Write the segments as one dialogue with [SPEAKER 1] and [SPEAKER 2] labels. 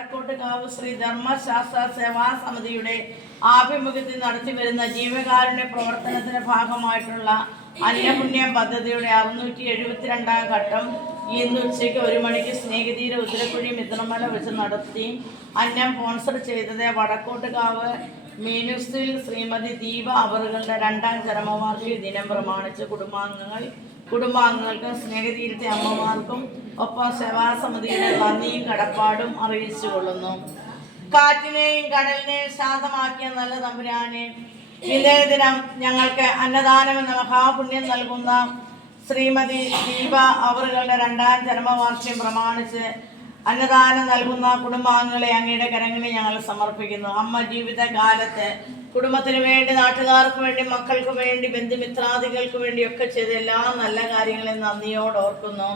[SPEAKER 1] വടക്കോട്ടുകാവ് ശ്രീ ധർമ്മശാസ്ത്ര സേവാ സമിതിയുടെ ആഭിമുഖ്യത്തിൽ നടത്തി വരുന്ന ജീവകാരുണ്യ പ്രവർത്തനത്തിന്റെ ഭാഗമായിട്ടുള്ള അന്നപുണ്യം പദ്ധതിയുടെ അറുന്നൂറ്റി എഴുപത്തിരണ്ടാം ഘട്ടം ഇന്ന് ഉച്ചയ്ക്ക് ഒരു മണിക്ക് സ്നേഹതീര ഉത്തരക്കുഴി മിത്രമല വെച്ച് നടത്തി അന്നം സ്പോൺസർ ചെയ്തത് വടക്കോട്ടുകാവ് മീനുസിൽ ശ്രീമതി ദീപ അവറുകളുടെ രണ്ടാം ചരമവാർഷിക ദിനം പ്രമാണിച്ച് കുടുംബാംഗങ്ങൾ കുടുംബാംഗങ്ങൾക്കും സ്നേഹതീരത്തെ അമ്മമാർക്കും ഒപ്പം സമിതിയുടെ നന്ദിയും കടപ്പാടും അറിയിച്ചു കൊള്ളുന്നു. കാറ്റിനെയും കടലിനെയും ശാന്തമാക്കിയ നല്ല തമ്പുരാനെ ഇന്നേ ദിനം ഞങ്ങൾക്ക് അന്നദാനം എന്ന മഹാപുണ്യം നൽകുന്ന ശ്രീമതി ദീപ അവറുകളുടെ രണ്ടാം ചരമവാർഷികം പ്രമാണിച്ച് അന്നദാനം നൽകുന്ന കുടുംബാംഗങ്ങളെ അങ്ങയുടെ കരങ്ങളിൽ ഞങ്ങൾ സമർപ്പിക്കുന്നു. അമ്മ ജീവിതകാലത്ത് കുടുംബത്തിന് വേണ്ടി നാട്ടുകാർക്ക് വേണ്ടി മക്കൾക്ക് വേണ്ടി ബന്ധുമിത്രാദികൾക്ക് വേണ്ടി ഒക്കെ ചെയ്ത എല്ലാ നല്ല കാര്യങ്ങളും നന്ദിയോട് ഓർക്കുന്നു.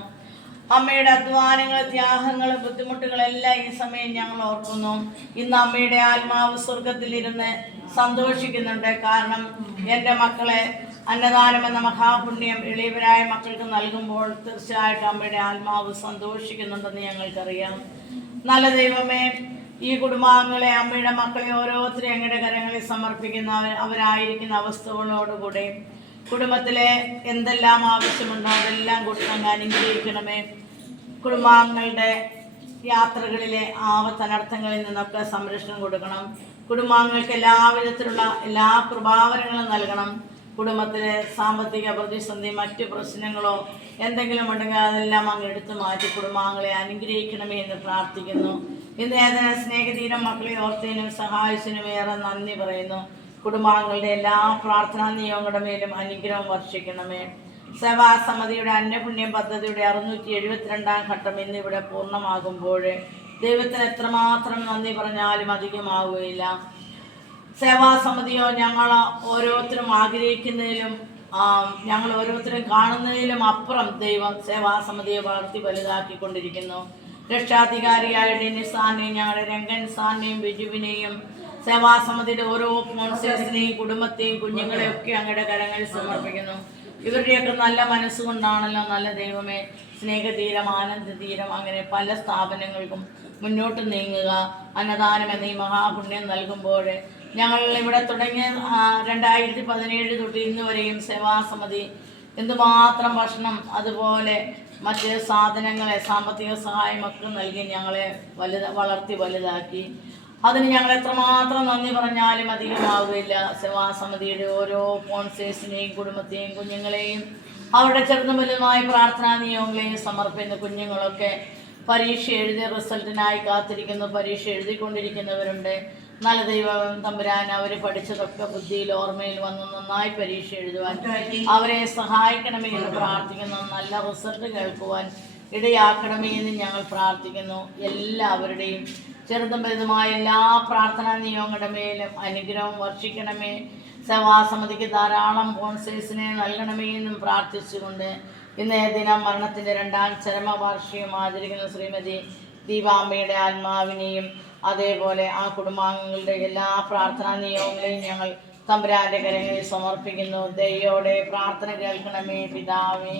[SPEAKER 1] അമ്മയുടെ അധ്വാനങ്ങൾ ത്യാഗങ്ങൾ ബുദ്ധിമുട്ടുകളെല്ലാം ഈ സമയം ഞങ്ങൾ ഓർക്കുന്നു. ഇന്ന് അമ്മയുടെ ആത്മാവ് സ്വർഗത്തിലിരുന്ന് സന്തോഷിക്കുന്നുണ്ട്. കാരണം എന്റെ മക്കളെ അന്നദാനം എന്ന മഹാപുണ്യം എളിയവരായ മക്കൾക്ക് നൽകുമ്പോൾ തീർച്ചയായിട്ടും അമ്മയുടെ ആത്മാവ് സന്തോഷിക്കുന്നുണ്ടെന്ന് ഞങ്ങൾക്കറിയാം. നല്ല ദൈവമേ ഈ കുടുംബാംഗങ്ങളെ അമ്മയുടെ മക്കളെ ഓരോരുത്തരും അങ്ങയുടെ കരങ്ങളിൽ സമർപ്പിക്കുന്ന അവരായിരിക്കുന്ന അവസ്ഥകളോടുകൂടെ കുടുംബത്തിലെ എന്തെല്ലാം ആവശ്യമുണ്ടോ അതെല്ലാം കൂടി അങ്ങ് അനുഗ്രഹിക്കണമേ. കുടുംബാംഗങ്ങളുടെ യാത്രകളിലെ ആവത്തനർത്ഥങ്ങളിൽ നിന്നൊക്കെ സംരക്ഷണം കൊടുക്കണം. കുടുംബാംഗങ്ങൾക്ക് എല്ലാവിധത്തിലുള്ള എല്ലാ പ്രഭാവനങ്ങളും നൽകണം. കുടുംബത്തിലെ സാമ്പത്തിക പ്രതിസന്ധി മറ്റു പ്രശ്നങ്ങളോ എന്തെങ്കിലും ഉണ്ടെങ്കിൽ അതെല്ലാം അങ്ങ് എടുത്തു മാറ്റി കുടുംബാംഗങ്ങളെ അനുഗ്രഹിക്കണമേ എന്ന് പ്രാർത്ഥിക്കുന്നു. ഇന്ന് ഏതെങ്കിലും സ്നേഹതീരം മക്കളെ ഓർത്തതിനും സഹായിച്ചതിനും ഏറെ നന്ദി പറയുന്നു. കുടുംബാംഗങ്ങളുടെ എല്ലാ പ്രാർത്ഥനാ നിയമങ്ങളുടെ മേലും അനുഗ്രഹം വർഷിക്കണമേ. സേവാസമിതിയുടെ അന്നപുണ്യം പദ്ധതിയുടെ അറുന്നൂറ്റി എഴുപത്തിരണ്ടാം ഘട്ടം ഇന്നിവിടെ പൂർണമാകുമ്പോൾ ദൈവത്തിന് എത്രമാത്രം നന്ദി പറഞ്ഞാലും അധികമാവുകയില്ല. സേവാസമിതിയോ ഞങ്ങൾ ഓരോരുത്തരും ആഗ്രഹിക്കുന്നതിലും ഞങ്ങൾ ഓരോരുത്തരും കാണുന്നതിലും അപ്പുറം ദൈവം സേവാസമിതിയെ വളർത്തി വലുതാക്കിക്കൊണ്ടിരിക്കുന്നു. രക്ഷാധികാരിയായ ഡെന്നിസാനെയും ഞങ്ങളുടെ രംഗൻ സാറിനെയും ബിജുവിനെയും സേവാസമിതിയുടെ ഓരോ സ്പോൺസേഴ്സിനെയും കുടുംബത്തെയും കുഞ്ഞുങ്ങളെയും ഒക്കെ അങ്ങയുടെ കരങ്ങളിൽ സമർപ്പിക്കുന്നു. ഇവരുടെയൊക്കെ നല്ല മനസ്സുകൊണ്ടാണല്ലോ നല്ല ദൈവമേ സ്നേഹതീരം ആനന്ദതീരം അങ്ങനെ പല സ്ഥാപനങ്ങൾക്കും മുന്നോട്ട് നീങ്ങുക. അന്നദാനം എന്ന മഹാപുണ്യം നൽകുമ്പോൾ ഞങ്ങൾ ഇവിടെ തുടങ്ങിയ രണ്ടായിരത്തി പതിനേഴ് തൊട്ട് ഇന്ന് വരെയും സേവാസമിതി എന്തുമാത്രം ഭക്ഷണം അതുപോലെ മറ്റ് സാധനങ്ങളെ സാമ്പത്തിക സഹായമൊക്കെ നൽകി ഞങ്ങളെ വലുത വളർത്തി വലുതാക്കി. അതിന് ഞങ്ങൾ എത്രമാത്രം നന്ദി പറഞ്ഞാലും അധികമാവുകയില്ല സേവാസമിതിയുടെ ഓരോ സ്പോൺസേഴ്സിനെയും കുടുംബത്തെയും കുഞ്ഞുങ്ങളെയും അവരുടെ ചെറുതും വലുതുമായ പ്രാർത്ഥനാ നിയമങ്ങളെയും സമർപ്പിക്കുന്ന കുഞ്ഞുങ്ങളൊക്കെ പരീക്ഷ എഴുതി റിസൾട്ടിനായി കാത്തിരിക്കുന്നു പരീക്ഷ എഴുതിക്കൊണ്ടിരിക്കുന്നവരുണ്ട്. നല്ല ദൈവം തമ്പുരാൻ അവർ പഠിച്ചതൊക്കെ ബുദ്ധിയിൽ ഓർമ്മയിൽ വന്ന് നന്നായി പരീക്ഷ എഴുതുവാൻ അവരെ സഹായിക്കണമേ എന്ന് പ്രാർത്ഥിക്കുന്നു. നല്ല റിസൾട്ട് കേൾക്കുവാൻ ഇടയാക്കണമേ എന്ന് ഞങ്ങൾ പ്രാർത്ഥിക്കുന്നു. എല്ലാവരുടെയും ചെറുതും വലുതുമായ എല്ലാ പ്രാർത്ഥനാ നിയമങ്ങളുടെ മേലും അനുഗ്രഹം വർഷിക്കണമേ. സേവാസമിതിക്ക് ധാരാളം കോൺസേഴ്സിനെ നൽകണമേ എന്നും പ്രാർത്ഥിച്ചുകൊണ്ട് ഇന്നേ ദിനം മരണത്തിന്റെ രണ്ടാം ചരമവാർഷികം ആചരിക്കുന്ന ശ്രീമതി ദീപാമ്മയുടെ ആത്മാവിനെയും അതേപോലെ ആ കുടുംബാംഗങ്ങളുടെ എല്ലാ പ്രാർത്ഥനാ നിയമങ്ങളെയും ഞങ്ങൾ തമ്പുരാന്റെ കരങ്ങളിൽ സമർപ്പിക്കുന്നു. ദയോടെ പ്രാർത്ഥന കേൾക്കണമേ പിതാവേ.